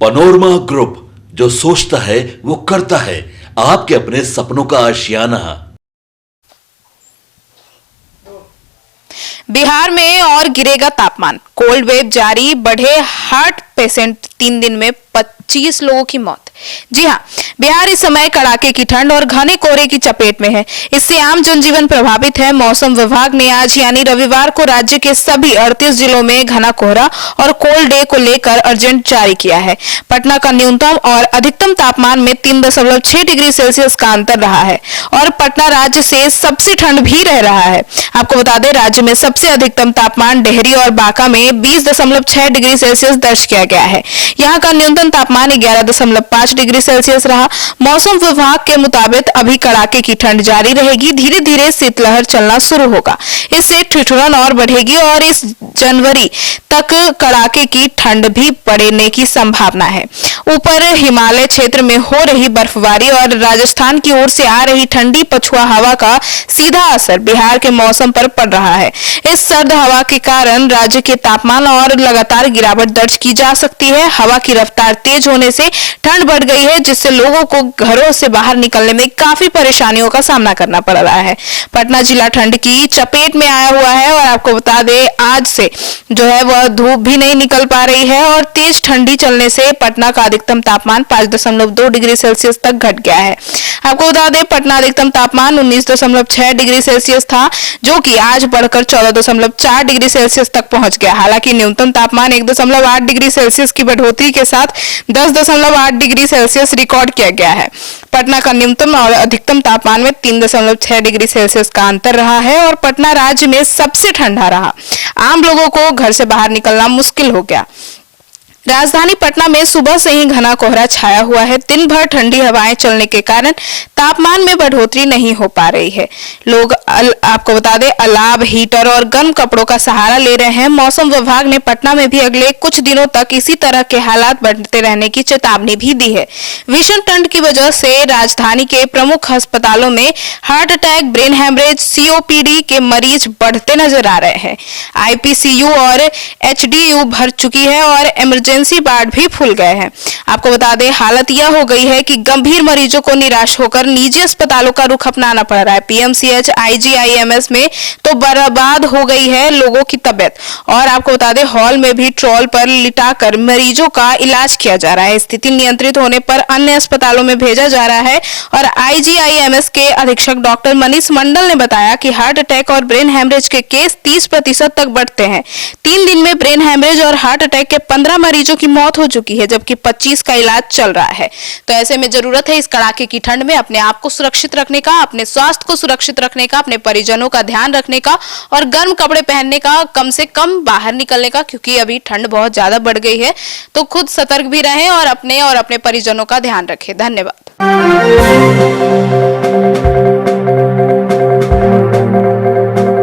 Panorama group, जो सोचता है वो करता है। आपके अपने सपनों का आशियाना। बिहार में और गिरेगा तापमान, कोल्ड वेव जारी, बढ़े हार्ट पेशेंट, 3 दिन में 25 लोगों की मौत। जी हां, बिहार इस समय कड़ाके की ठंड और घने कोहरे की चपेट में है। इससे आम जनजीवन प्रभावित है। मौसम विभाग ने आज यानी रविवार को राज्य के सभी 38 जिलों में घना कोहरा और कोल्ड डे को लेकर अलर्ट जारी किया है। पटना का न्यूनतम और अधिकतम तापमान में 3.6 डिग्री सेल्सियस का अंतर रहा है और पटना राज्य से सबसे ठंड भी रह रहा है। आपको बता दें, राज्य में सबसे अधिकतम तापमान डेहरी और बांका में 20.6 डिग्री सेल्सियस दर्ज किया गया है। यहाँ का न्यूनतम तापमान 11.5 डिग्री सेल्सियस रहा। मौसम विभाग के मुताबिक अभी कड़ाके की ठंड जारी रहेगी। धीरे धीरे शीतलहर चलना शुरू होगा। इससे ठिठुरन और बढ़ेगी और इस जनवरी तक कड़ाके की ठंड भी बढ़ने की संभावना है। ऊपर हिमालय क्षेत्र में हो रही बर्फबारी और राजस्थान की ओर से आ रही ठंडी पछुआ हवा का सीधा असर बिहार के मौसम पर पड़ रहा है। इस सर्द हवा के कारण राज्य के तापमान और लगातार गिरावट दर्ज की जा सकती है। हवा की रफ्तार तेज होने से ठंड बढ़ गई है, जिससे लोगों को घरों से बाहर निकलने में काफी परेशानियों का सामना करना पड़ रहा है। पटना जिला ठंड की चपेट में आया हुआ है और आपको बता दें, आज से जो है वह धूप भी नहीं निकल पा रही है और तेज ठंडी चलने से पटना का अधिकतम तापमान 5.2 डिग्री सेल्सियस तक घट गया है। आपको बता दें, पटना अधिकतम तापमान 19.6 डिग्री सेल्सियस था, जो कि आज बढ़कर 14.4 डिग्री सेल्सियस तक पहुंच गया। हालांकि न्यूनतम तापमान 1.8 डिग्री सेल्सियस की बढ़ोतरी के साथ 10.8 डिग्री सेल्सियस रिकॉर्ड किया गया है। पटना का न्यूनतम और अधिकतम तापमान में 3.6 डिग्री सेल्सियस का अंतर रहा है और पटना राज्य में सबसे ठंडा रहा। आम लोगों को घर से बाहर निकलना मुश्किल हो गया। राजधानी पटना में सुबह से ही घना कोहरा छाया हुआ है। दिन भर ठंडी हवाएं चलने के कारण तापमान में बढ़ोतरी नहीं हो पा रही है। लोग आपको बता दें, अलाव, हीटर और गर्म कपड़ों का सहारा ले रहे हैं। मौसम विभाग ने पटना में भी अगले कुछ दिनों तक इसी तरह के हालात बढ़ते रहने की चेतावनी भी दी है। भीषण ठंड की वजह से राजधानी के प्रमुख अस्पतालों में heart attack, brain haemorrhage, COPD के मरीज बढ़ते नजर आ रहे हैं। आईपीसीयू और एचडीयू भर चुकी है और इमरजेंसी वार्ड भी फूल गए हैं। आपको बता दें, हालत यह हो गई है कि गंभीर मरीजों को निराश होकर निजी अस्पतालों का रुख अपनाना पड़ रहा है। पीएमसीएच, आईजीआईएमएस में तो बर्बाद हो गई है लोगों की तबीयत और आपको बता दें, हॉल में भी ट्रॉल पर लिटाकर मरीजों का इलाज किया जा रहा है। स्थिति नियंत्रित होने पर अन्य अस्पतालों में भेजा जा रहा है और आईजीआईएमएस के अधीक्षक डॉक्टर मनीष मंडल ने बताया कि हार्ट अटैक और ब्रेन हैमरेज के केस 30% तक बढ़ते हैं। 3 दिन में ब्रेन हैमरेज और हार्ट अटैक के 15 मरीजों की मौत हो चुकी है, जबकि 25 का इलाज चल रहा है। तो ऐसे में जरूरत है इस कड़ाके की ठंड में अपने आप को सुरक्षित रखने का, अपने स्वास्थ्य को सुरक्षित रखने का, अपने परिजनों का ध्यान रखने का और गर्म कपड़े पहनने का, कम से कम बाहर निकलने का, क्योंकि अभी ठंड बहुत ज्यादा बढ़ गई है। तो खुद सतर्क भी रहें और अपने परिजनों का ध्यान रखें। धन्यवाद।